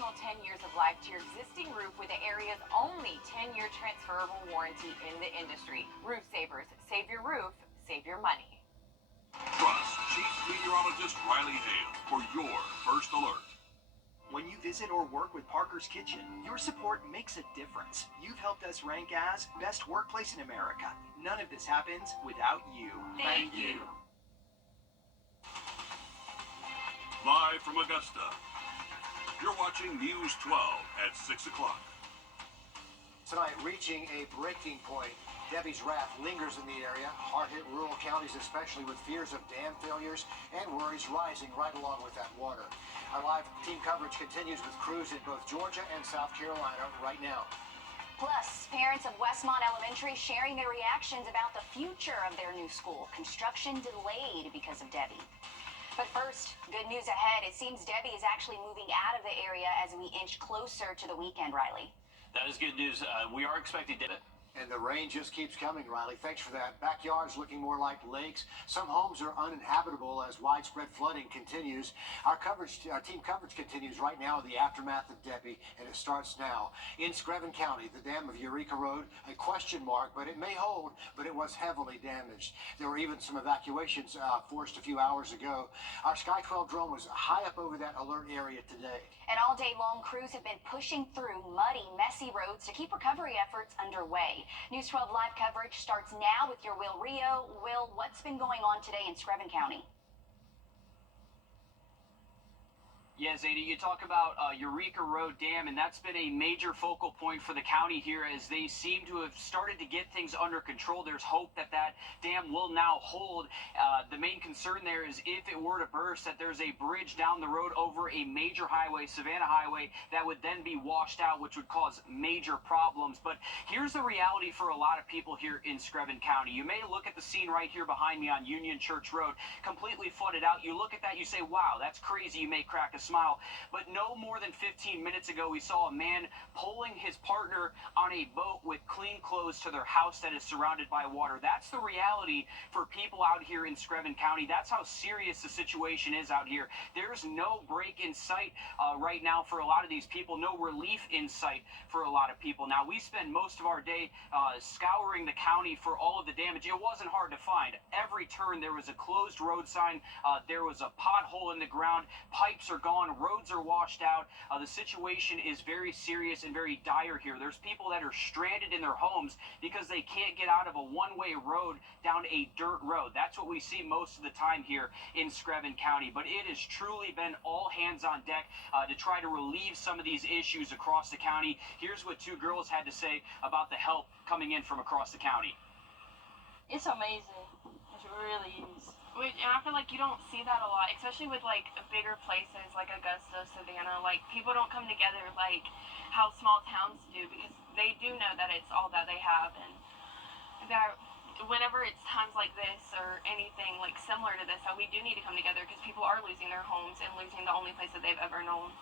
additional 10 years of life to your existing roof with the area's only 10-year transferable warranty in the industry. Roof Savers. Save your roof, save your money. Trust Chief Meteorologist Riley Hale for your first alert. When you visit or work with Parker's Kitchen, your support makes a difference. You've helped us rank as best workplace in America. None of this happens without you. Thank you. Live from Augusta, you're watching News 12 at 6 o'clock. Tonight, reaching a breaking point. Debbie's wrath lingers in the area, hard-hit rural counties especially, with fears of dam failures and worries rising right along with that water. Our live team coverage continues with crews in both Georgia and South Carolina right now. Plus, parents of Westmont Elementary sharing their reactions about the future of their new school. Construction delayed because of Debbie. But first, good news ahead. It seems Debbie is actually moving out of the area as we inch closer to the weekend, Riley. That is good news. We are expecting Debbie. And the rain just keeps coming, Riley. Thanks for that. Backyards looking more like lakes. Some homes are uninhabitable as widespread flooding continues. Our team coverage continues right now in the aftermath of Debbie, and it starts now. In Screven County, the dam of Eureka Road, a question mark, but it may hold, but it was heavily damaged. There were even some evacuations forced a few hours ago. Our Sky 12 drone was high up over that alert area today. And all day long, crews have been pushing through muddy, messy roads to keep recovery efforts underway. News 12 live coverage starts now with your Will Rio. Will, what's been going on today in Screven County? Yeah, Zadie, you talk about Eureka Road Dam, and that's been a major focal point for the county here as they seem to have started to get things under control. There's hope that that dam will now hold. The main concern there is if it were to burst, that there's a bridge down the road over a major highway, Savannah Highway, that would then be washed out, which would cause major problems. But here's the reality for a lot of people here in Screven County. You may look at the scene right here behind me on Union Church Road, completely flooded out. You look at that, you say, wow, that's crazy. You may crack a smile. But no more than 15 minutes ago, we saw a man pulling his partner on a boat with clean clothes to their house that is surrounded by water. That's the reality for people out here in Screven County. That's how serious the situation is out here. There's no break in sight right now for a lot of these people, no relief in sight for a lot of people. Now, we spend most of our day scouring the county for all of the damage. It wasn't hard to find. Every turn, there was a closed road sign. There was a pothole in the ground. Pipes are gone. Roads are washed out. The situation is very serious and very dire here. There's people that are stranded in their homes because they can't get out of a one-way road down a dirt road. That's what we see most of the time here in Screven County. But it has truly been all hands on deck to try to relieve some of these issues across the county. Here's what two girls had to say about the help coming in from across the county. It's amazing. It really is. And I feel like you don't see that a lot, especially with like bigger places like Augusta, Savannah. Like people don't come together like how small towns do because they do know that it's all that they have, and that whenever it's times like this or anything like similar to this, that we do need to come together because people are losing their homes and losing the only place that they've ever known.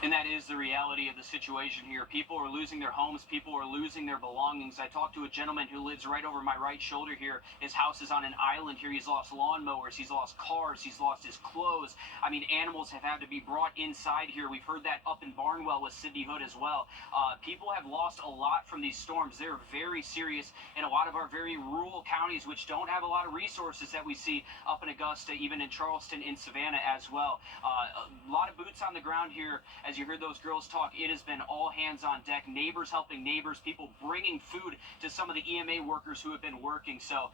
And that is the reality of the situation here. People are losing their homes. People are losing their belongings. I talked to a gentleman who lives right over my right shoulder here. His house is on an island here. He's lost lawnmowers. He's lost cars. He's lost his clothes. I mean, animals have had to be brought inside here. We've heard that up in Barnwell with Sidney Hood as well. People have lost a lot from these storms. They're very serious in a lot of our very rural counties, which don't have a lot of resources that we see up in Augusta, even in Charleston, in Savannah as well. A lot of boots on the ground here. As you heard those girls talk, it has been all hands on deck, neighbors helping neighbors, people bringing food to some of the EMA workers who have been working. So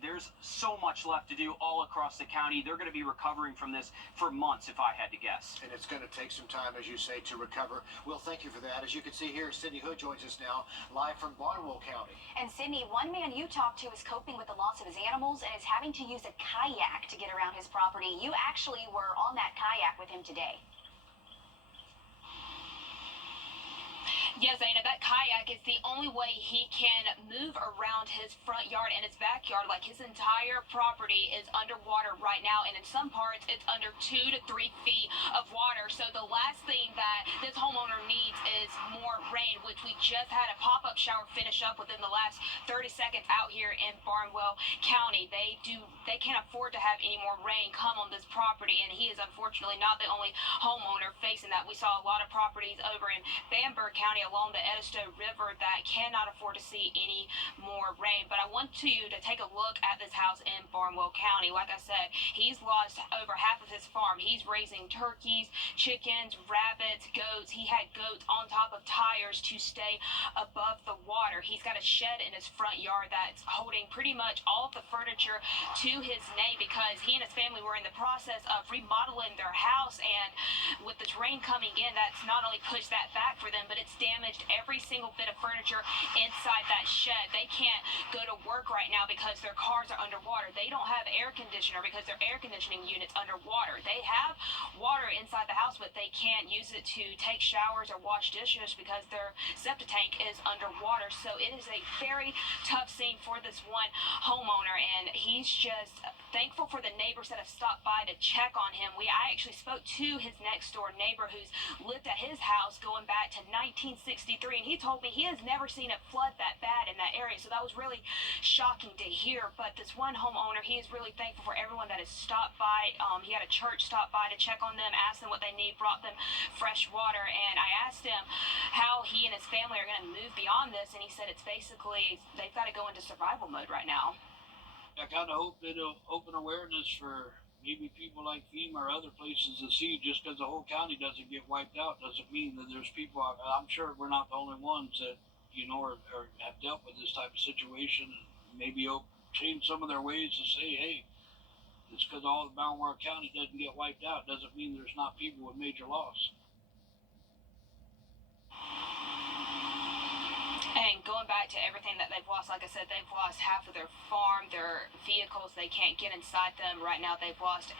there's so much left to do all across the county. They're going to be recovering from this for months, if I had to guess. And it's going to take some time, as you say, to recover. Well, thank you for that. As you can see here, Sidney Hood joins us now, live from Barnwell County. And Sydney, one man you talked to is coping with the loss of his animals and is having to use a kayak to get around his property. You actually were on that kayak with him today. Yes, Zaina, that kayak is the only way he can move around his front yard and his backyard. Like, his entire property is underwater right now, and in some parts it's under 2 to 3 feet of water. So the last thing that this homeowner needs is more rain, which we just had a pop-up shower finish up within the last 30 seconds out here in Barnwell County. They can't afford to have any more rain come on this property, and he is unfortunately not the only homeowner facing that. We saw a lot of properties over in Bamberg County along the Edisto River that cannot afford to see any more rain. But I want you to take a look at this house in Barnwell County. Like I said, he's lost over half of his farm. He's raising turkeys, chickens, rabbits, goats. He had goats on top of tires to stay above the water. He's got a shed in his front yard that's holding pretty much all of the furniture to his name because he and his family were in the process of remodeling their house, and with this rain coming in, that's not only pushed that back for them, but it's damaged every single bit of furniture inside that shed. They can't go to work right now because their cars are underwater. They don't have air conditioner because their air conditioning unit's underwater. They have water inside the house, but they can't use it to take showers or wash dishes because their septic tank is underwater. So it is a very tough scene for this one homeowner, and he's just thankful for the neighbors that have stopped by to check on him. I actually spoke to his next door neighbor who's lived at his house going back to 1963, and he told me he has never seen it flood that bad in that area. So that was really shocking to hear. But this one homeowner, he is really thankful for everyone that has stopped by. He had a church stop by to check on them, asked them what they need, brought them fresh water, and I asked him how he and his family are going to move beyond this, and he said it's basically they've got to go into survival mode right now. I kind of hope it'll open awareness for maybe people like FEMA or other places to see. Just because the whole county doesn't get wiped out doesn't mean that there's people. I'm sure we're not the only ones that or have dealt with this type of situation. Maybe it'll change some of their ways to say, hey, just because all of Baltimore County doesn't get wiped out doesn't mean there's not people with major loss. And going back to everything that they've lost, like I said, they've lost half of their farm, their vehicles, they can't get inside them. Right now, they've lost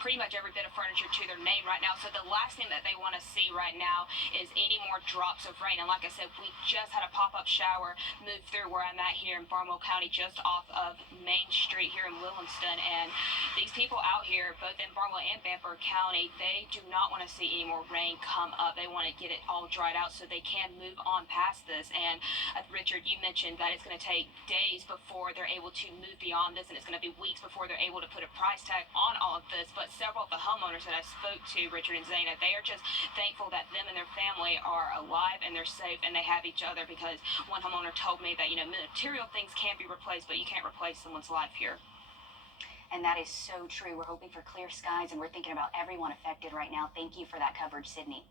pretty much every bit of furniture to their name right now. So the last thing that they want to see right now is any more drops of rain. And like I said, we just had a pop-up shower move through where I'm at here in Barnwell County, just off of Main Street here in Williamston. And these people out here, both in Barnwell and Bamberg County, they do not want to see any more rain come up. They want to get it all dried out so they can move on past this. And Richard, you mentioned that it's going to take days before they're able to move beyond this, and it's going to be weeks before they're able to put a price tag on all of this. But several of the homeowners that I spoke to, Richard and Zaina, they are just thankful that them and their family are alive and they're safe and they have each other, because one homeowner told me that, material things can be replaced, but you can't replace someone's life here. And that is so true. We're hoping for clear skies, and we're thinking about everyone affected right now. Thank you for that coverage, Sydney.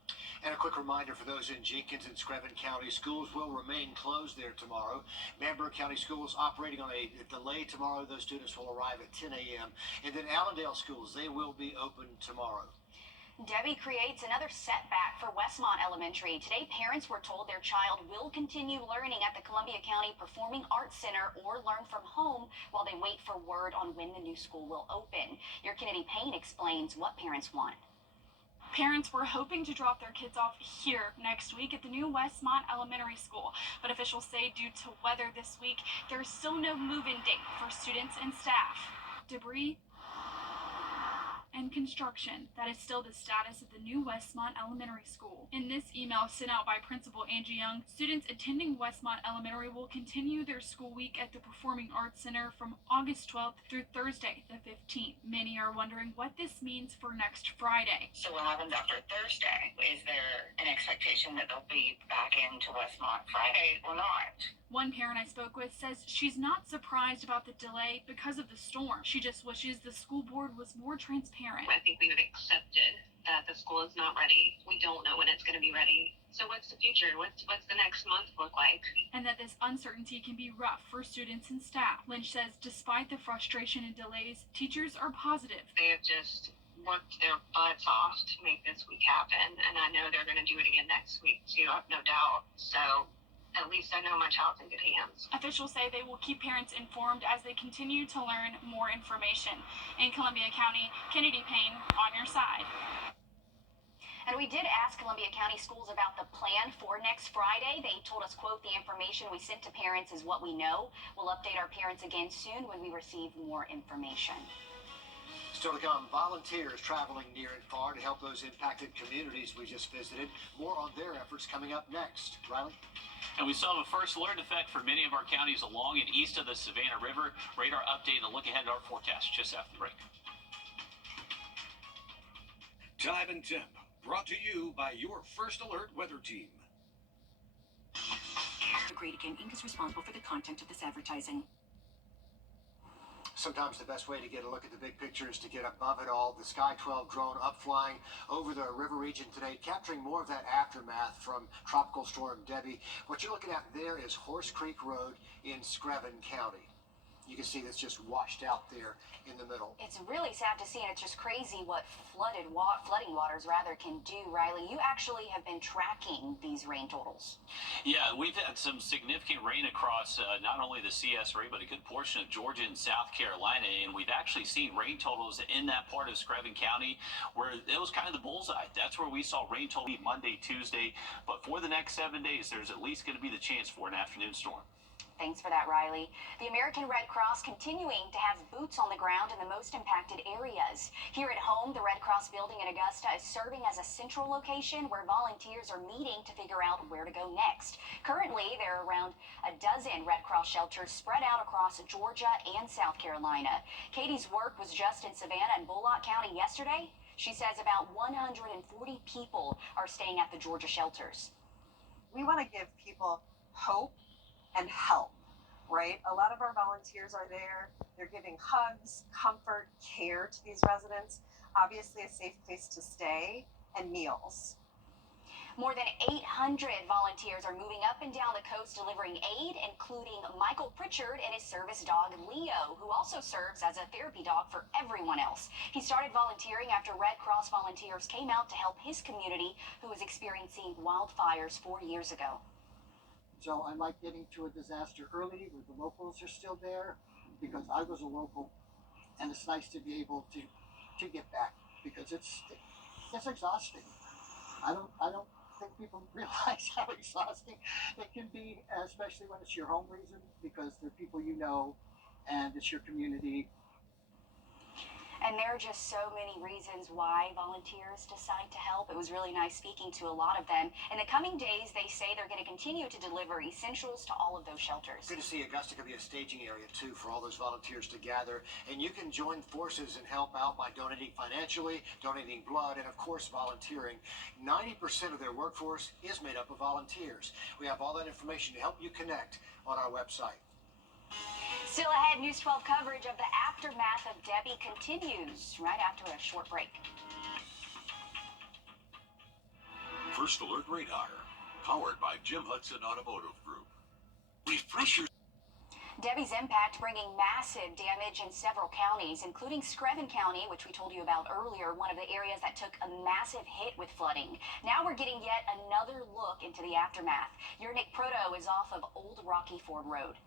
And a quick reminder for those in Jenkins and Screven County, schools will remain closed there tomorrow. Bamberg County schools operating on a delay tomorrow. Those students will arrive at 10 a.m. And then Allendale schools, they will be open tomorrow. Debbie creates another setback for Westmont Elementary. Today, parents were told their child will continue learning at the Columbia County Performing Arts Center or learn from home while they wait for word on when the new school will open. Your Kennedy Payne explains what parents want. Parents were hoping to drop their kids off here next week at the new Westmont Elementary School, but officials say due to weather this week, there is still no move-in date for students and staff. Debris and construction. That is still the status of the new Westmont Elementary School. In this email sent out by Principal Angie Young, students attending Westmont Elementary will continue their school week at the Performing Arts Center from August 12th through Thursday, the 15th. Many are wondering what this means for next Friday. So what happens after Thursday? Is there an expectation that they'll be back into Westmont Friday or not? One parent I spoke with says she's not surprised about the delay because of the storm. She just wishes the school board was more transparent. I think we would accept it that the school is not ready. We don't know when it's going to be ready. So what's the future? What's the next month look like? And that this uncertainty can be rough for students and staff. Lynch says despite the frustration and delays, teachers are positive. They have just worked their butts off to make this week happen, and I know they're going to do it again next week too, I have no doubt. So at least I know my child's in good hands. Officials say they will keep parents informed as they continue to learn more information. In Columbia County, Kennedy Payne, on your side. And we did ask Columbia County Schools about the plan for next Friday. They told us, quote, the information we sent to parents is what we know. We'll update our parents again soon when we receive more information. Still to come, volunteers traveling near and far to help those impacted communities we just visited. More on their efforts coming up next. Riley? And we still have a first alert effect for many of our counties along and east of the Savannah River. Radar update and a look ahead at our forecast just after the break. Time and temp, brought to you by your First Alert weather team. Great Again, Inc. is responsible for the content of this advertising. Sometimes the best way to get a look at the big picture is to get above it all. The Sky 12 drone up flying over the river region today, capturing more of that aftermath from Tropical Storm Debbie. What you're looking at there is Horse Creek Road in Screven County. You can see that's just washed out there in the middle. It's really sad to see, and it's just crazy what flooding waters can do. Riley, you actually have been tracking these rain totals. Yeah, we've had some significant rain across not only the CSRA, but a good portion of Georgia and South Carolina. And we've actually seen rain totals in that part of Screven County where it was kind of the bullseye. That's where we saw rain total Monday, Tuesday. But for the next 7 days, there's at least going to be the chance for an afternoon storm. Thanks for that, Riley. The American Red Cross continuing to have boots on the ground in the most impacted areas. Here at home, the Red Cross building in Augusta is serving as a central location where volunteers are meeting to figure out where to go next. Currently, there are around a dozen Red Cross shelters spread out across Georgia and South Carolina. Katie's work was just in Savannah and Bullock County yesterday. She says about 140 people are staying at the Georgia shelters. We want to give people hope and help, right? A lot of our volunteers are there. They're giving hugs, comfort, care to these residents, obviously a safe place to stay, and meals. More than 800 volunteers are moving up and down the coast delivering aid, including Michael Pritchard and his service dog Leo, who also serves as a therapy dog for everyone else. He started volunteering after Red Cross volunteers came out to help his community, who was experiencing wildfires 4 years ago. So I like getting to a disaster early where the locals are still there, because I was a local, and it's nice to be able to get back, because it's exhausting. I don't think people realize how exhausting it can be, especially when it's your home region, because they're people you know and it's your community. And there are just so many reasons why volunteers decide to help. It was really nice speaking to a lot of them. In the coming days, they say they're going to continue to deliver essentials to all of those shelters. Good to see Augusta could be a staging area, too, for all those volunteers to gather. And you can join forces and help out by donating financially, donating blood, and, of course, volunteering. 90% of their workforce is made up of volunteers. We have all that information to help you connect on our website. Still ahead, News 12 coverage of the aftermath of Debbie continues right after a short break. First Alert Radar, powered by Jim Hudson Automotive Group. Refresh your... Debbie's impact bringing massive damage in several counties, including Screven County, which we told you about earlier, one of the areas that took a massive hit with flooding. Now we're getting yet another look into the aftermath. Your Nick Proto is off of Old Rocky Ford Road.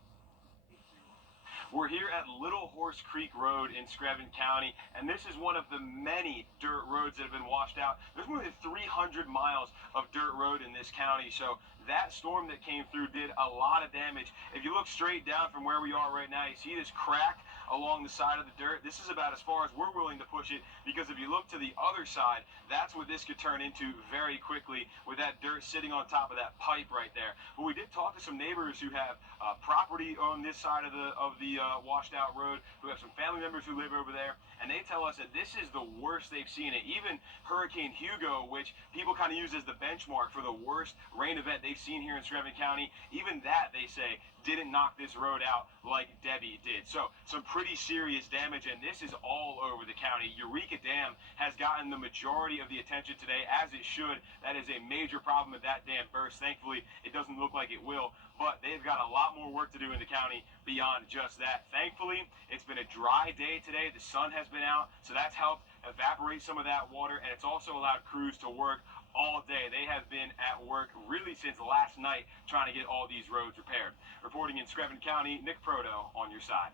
We're here at Little Horse Creek Road in Screven County, and this is one of the many dirt roads that have been washed out. There's more than 300 miles of dirt road in this county, so that storm that came through did a lot of damage. If you look straight down from where we are right now, you see this crack along the side of the dirt. This is about as far as we're willing to push it, because if you look to the other side, that's what this could turn into very quickly, with that dirt sitting on top of that pipe right there. But we did talk to some neighbors who have property on this side of the washed out road, who have some family members who live over there, and they tell us that this is the worst they've seen it. Even Hurricane Hugo, which people kind of use as the benchmark for the worst rain event they've seen here in Screven County, even that, they say, didn't knock this road out like Debbie did. So some pretty serious damage, and this is all over the county. Eureka Dam has gotten the majority of the attention today, as it should. That is a major problem if that dam bursts. Thankfully, it doesn't look like it will, but they've got a lot more work to do in the county beyond just that. Thankfully, it's been a dry day today. The sun has been out, so that's helped evaporate some of that water, and it's also allowed crews to work all day. They have been at work really since last night trying to get all these roads repaired. Reporting in Screven County, Nick Proto on your side.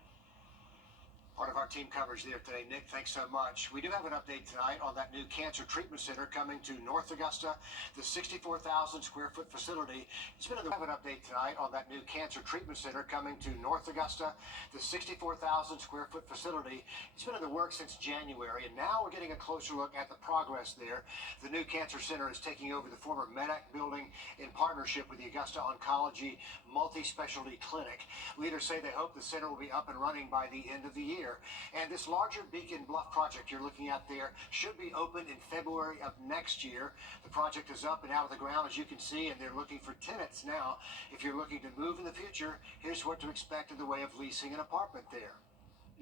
Part of our team coverage there today. Nick, thanks so much. We do have an update tonight on that new cancer treatment center coming to North Augusta, the 64,000 square foot facility. Have an update tonight on that new cancer treatment center coming to North Augusta, the 64,000 square foot facility. It's been in the works since January, and now we're getting a closer look at the progress there. The new cancer center is taking over the former Medac building in partnership with the Augusta Oncology Multi-Specialty Clinic. Leaders say they hope the center will be up and running by the end of the year. And this larger Beacon Bluff project you're looking at there should be open in February of next year. The project is up and out of the ground, as you can see, and they're looking for tenants now. If you're looking to move in the future, here's what to expect in the way of leasing an apartment there.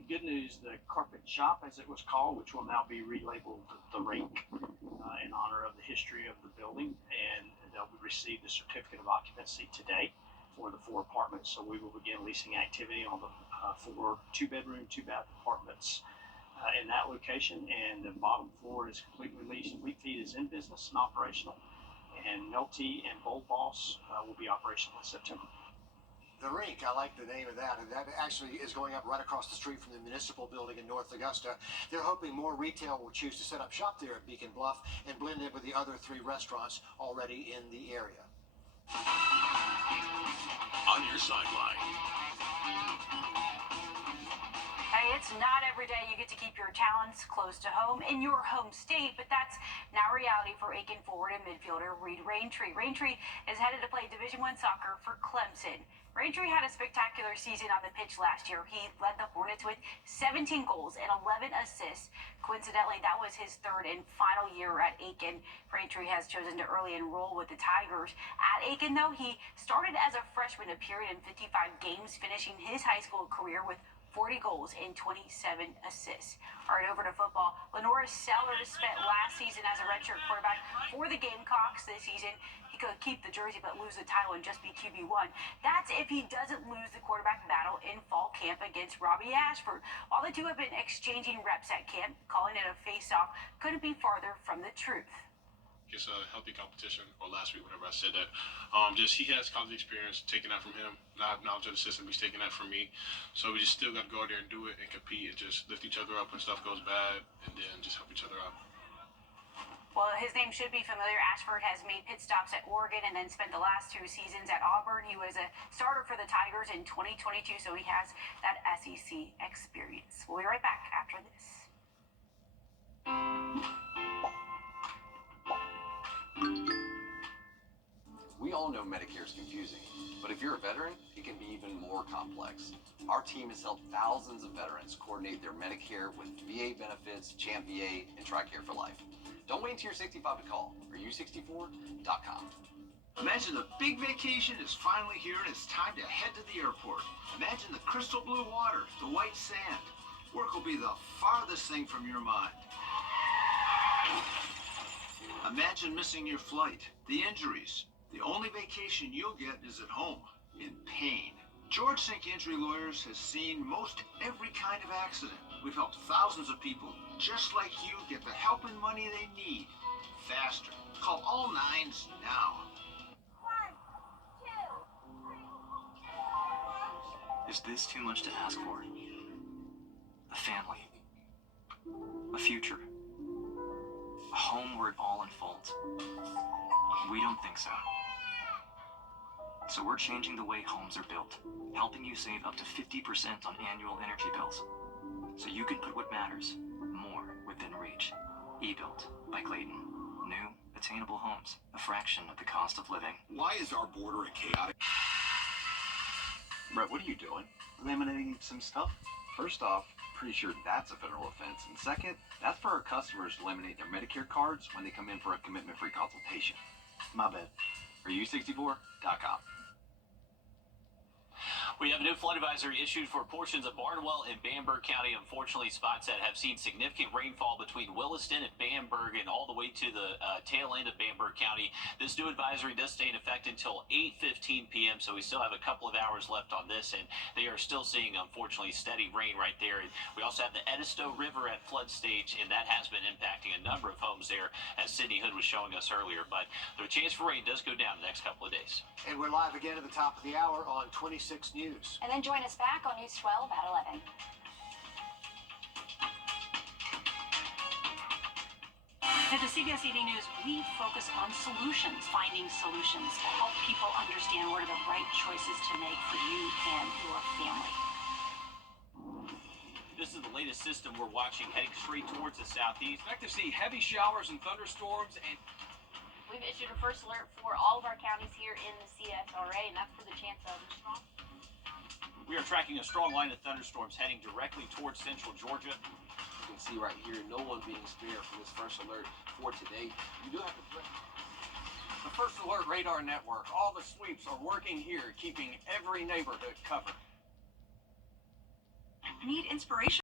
Good news, the Carpet Shop, as it was called, which will now be relabeled the Rink in honor of the history of the building, and they'll receive the certificate of occupancy today for the 4 apartments. So we will begin leasing activity on the 4 2-bedroom, 2-bath apartments in that location, and the bottom floor is completely leased. Fleet Feet is in business and operational, and Melty and Bold Boss will be operational in September. The Rink, I like the name of that, and that actually is going up right across the street from the municipal building in North Augusta. They're hoping more retail will choose to set up shop there at Beacon Bluff and blend in with the other 3 restaurants already in the area. On your sideline. Hey, it's not every day you get to keep your talents close to home in your home state, but that's now reality for Aiken forward and midfielder Reed Raintree. Raintree is headed to play Division I soccer for Clemson. Raintree had a spectacular season on the pitch last year. He led the Hornets with 17 goals and 11 assists. Coincidentally, that was his 3rd and final year at Aiken. Raintree has chosen to early enroll with the Tigers. At Aiken, though, he started as a freshman, appeared in 55 games, finishing his high school career with 40 goals and 27 assists. All right, over to football. Lenora Sellers spent last season as a redshirt quarterback for the Gamecocks. This season, he could keep the jersey but lose the title and just be QB1. That's if he doesn't lose the quarterback battle in fall camp against Robbie Ashford. While the two have been exchanging reps at camp, calling it a face-off couldn't be farther from the truth. It's a healthy competition, or last week, whenever I said that. Just he has college experience, taking that from him. I have knowledge of the system, he's taking that from me. So we just still got to go out there and do it and compete and just lift each other up when stuff goes bad and then just help each other out. Well, his name should be familiar. Ashford has made pit stops at Oregon and then spent the last 2 seasons at Auburn. He was a starter for the Tigers in 2022, so he has that SEC experience. We'll be right back after this. We all know Medicare is confusing, but if you're a veteran, it can be even more complex. Our team has helped thousands of veterans coordinate their Medicare with VA benefits, Champ VA, and TRICARE for Life. Don't wait until you're 65 to call, or u64.com. Imagine the big vacation is finally here and it's time to head to the airport. Imagine the crystal blue water, the white sand. Work will be the farthest thing from your mind. Imagine missing your flight, the injuries. The only vacation you'll get is at home, in pain. George Sink Injury Lawyers has seen most every kind of accident. We've helped thousands of people, just like you, get the help and money they need, faster. Call all 9s now. 1, 2, 3. Is this too much to ask for? A family. A future. A home where it all unfolds. We don't think so. So we're changing the way homes are built, helping you save up to 50% on annual energy bills. So you can put what matters more within reach. E-Built by Clayton. New, attainable homes, a fraction of the cost of living. Why is our border a chaotic? Brett, what are you doing? Laminating some stuff. First off, pretty sure that's a federal offense. And second, that's for our customers to laminate their Medicare cards when they come in for a commitment-free consultation. My bad. For u64.com. We have a new flood advisory issued for portions of Barnwell and Bamberg County. Unfortunately, spots that have seen significant rainfall between Williston and Bamberg and all the way to the tail end of Bamberg County. This new advisory does stay in effect until 8:15 p.m., so we still have a couple of hours left on this, and they are still seeing, unfortunately, steady rain right there. And we also have the Edisto River at flood stage, and that has been impacting a number of homes there, as Sydney Hood was showing us earlier. But the chance for rain does go down the next couple of days. And we're live again at the top of the hour on 26 News. And then join us back on News 12 at 11. At the CBS ED News, we focus on solutions, finding solutions to help people understand what are the right choices to make for you and your family. This is the latest system we're watching heading straight towards the southeast. Expect to see heavy showers and thunderstorms, and We've issued a first alert for all of our counties here in the CSRA, and that's for the chance of strong. We are tracking a strong line of thunderstorms heading directly towards central Georgia. You can see right here, no one being spared from this first alert for today. You do have to play. the First Alert Radar Network, all the sweeps are working here, keeping every neighborhood covered. Need inspiration?